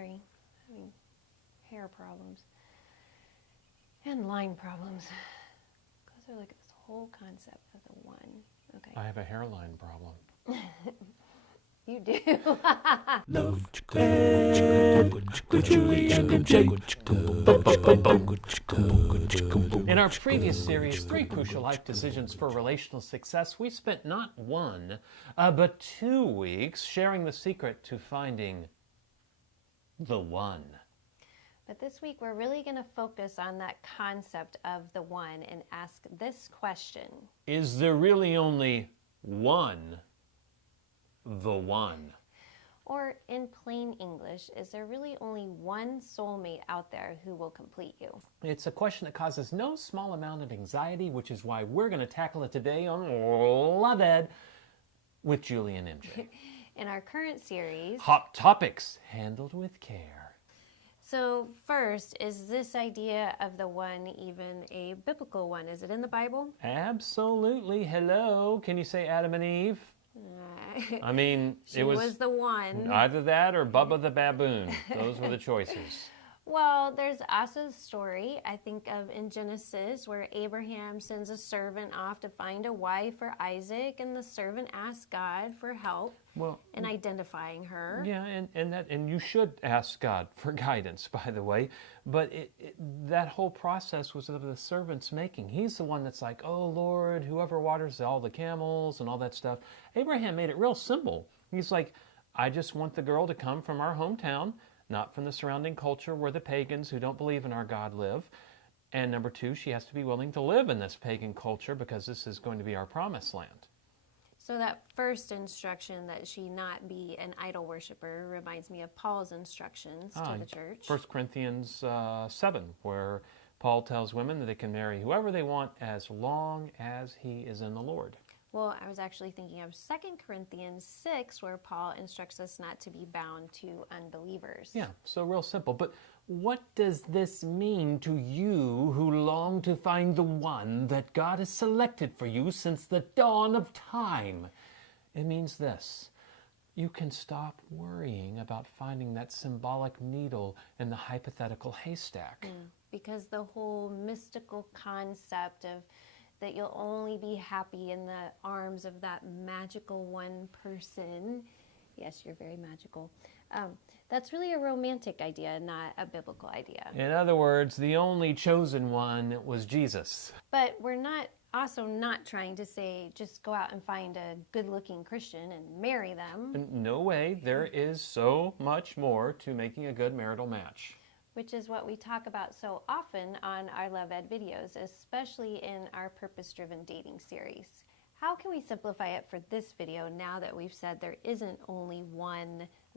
Sorry, having hair problems and line problems. Those are like this whole concept of the one. Okay. I have a hairline problem. You do. In our previous series, 3 Crucial Life Decisions for Relational Success, we spent not 1, but 2 weeks sharing the secret to finding the one. But this week we're really going to focus on that concept of the one and ask this question. Is there really only one, the one? Or in plain English, is there really only one soulmate out there who will complete you? It's a question that causes no small amount of anxiety, which is why we're going to tackle it today on Love Ed with Julie and MJ. In our current series, Hot topics handled with care. So first, is this idea of the one even a biblical one? Is it in the Bible? Absolutely. Hello. Can you say Adam and Eve? I mean, She was the one. Either that or Bubba the Baboon. Those were the choices. Well, there's also the story, I think of in Genesis, where Abraham sends a servant off to find a wife for Isaac, and the servant asks God for help in identifying her. Yeah, and you should ask God for guidance, by the way. But that whole process was of the servant's making. He's the one that's like, oh, Lord, whoever waters all the camels and all that stuff. Abraham made it real simple. He's like, I just want the girl to come from our hometown, not from the surrounding culture where the pagans who don't believe in our God live. And number 2, she has to be willing to live in this pagan culture because this is going to be our promised land. So that first instruction that she not be an idol worshiper reminds me of Paul's instructions to the church. 1 Corinthians 7, where Paul tells women that they can marry whoever they want as long as he is in the Lord. Well, I was actually thinking of 2 Corinthians 6, where Paul instructs us not to be bound to unbelievers. Yeah, so real simple. But what does this mean to you who long to find the one that God has selected for you since the dawn of time? It means this. You can stop worrying about finding that symbolic needle in the hypothetical haystack. Because the whole mystical concept of that you'll only be happy in the arms of that magical one person. Yes, you're very magical. That's really a romantic idea, not a biblical idea. In other words, the only chosen one was Jesus. But we're not trying to say just go out and find a good-looking Christian and marry them. No way. There is so much more to making a good marital match. Which is what we talk about so often on our Love Ed videos, especially in our purpose-driven dating series. How can we simplify it for this video now that we've said there isn't only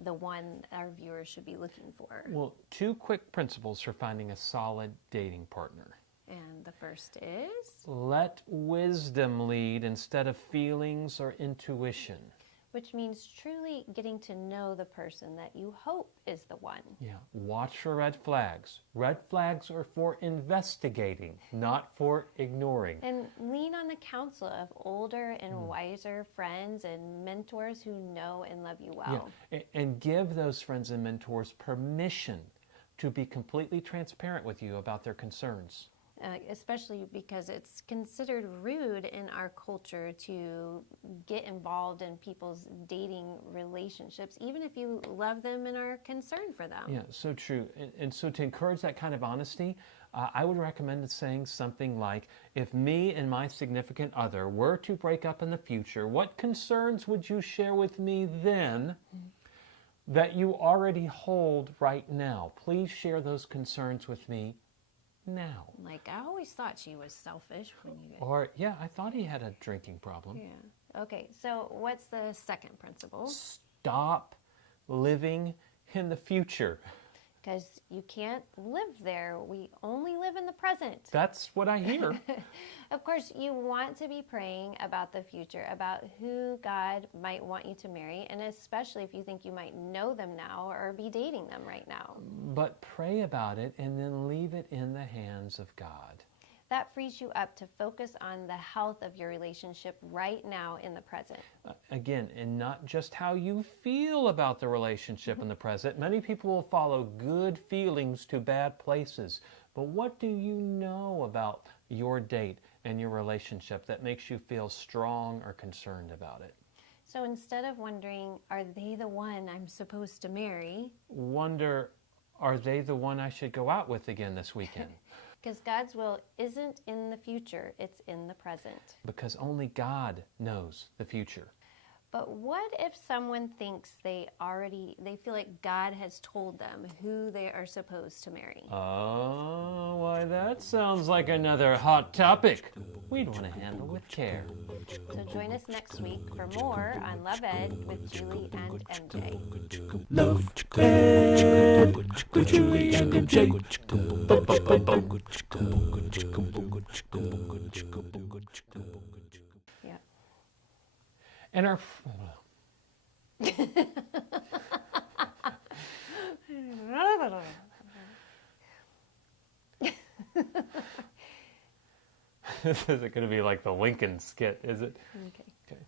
the one our viewers should be looking for? Well, 2 quick principles for finding a solid dating partner. And the first is? Let wisdom lead instead of feelings or intuition. Which means truly getting to know the person that you hope is the one. Yeah, watch for red flags. Red flags are for investigating, not for ignoring. And lean on the counsel of older and wiser friends and mentors who know and love you well. Yeah. And give those friends and mentors permission to be completely transparent with you about their concerns. Especially because it's considered rude in our culture to get involved in people's dating relationships, even if you love them and are concerned for them. Yeah, so true. And so to encourage that kind of honesty, I would recommend saying something like, if me and my significant other were to break up in the future, what concerns would you share with me then that you already hold right now? Please share those concerns with me now. Like, I always thought she was selfish when you... Or, yeah, I thought he had a drinking problem. Yeah. Okay, so what's the second principle? Stop living in the future. Because you can't live there. We only live in the present. That's what I hear. Of course, you want to be praying about the future, about who God might want you to marry, and especially if you think you might know them now or be dating them right now. But pray about it and then leave it in the hands of God. That frees you up to focus on the health of your relationship right now in the present. Again, and not just how you feel about the relationship in the present. Many people will follow good feelings to bad places. But what do you know about your date and your relationship that makes you feel strong or concerned about it? So instead of wondering, are they the one I'm supposed to marry? Wonder, are they the one I should go out with again this weekend? Because God's will isn't in the future, it's in the present. Because only God knows the future. But what if someone thinks they feel like God has told them who they are supposed to marry? Oh, why that sounds like another hot topic we'd want to handle with care. So join us next week for more on Love Ed with Julie and MJ. Love Ed with Julie and MJ. Yeah. And our... This isn't going to be like the Lincoln skit, is it? Okay. Okay.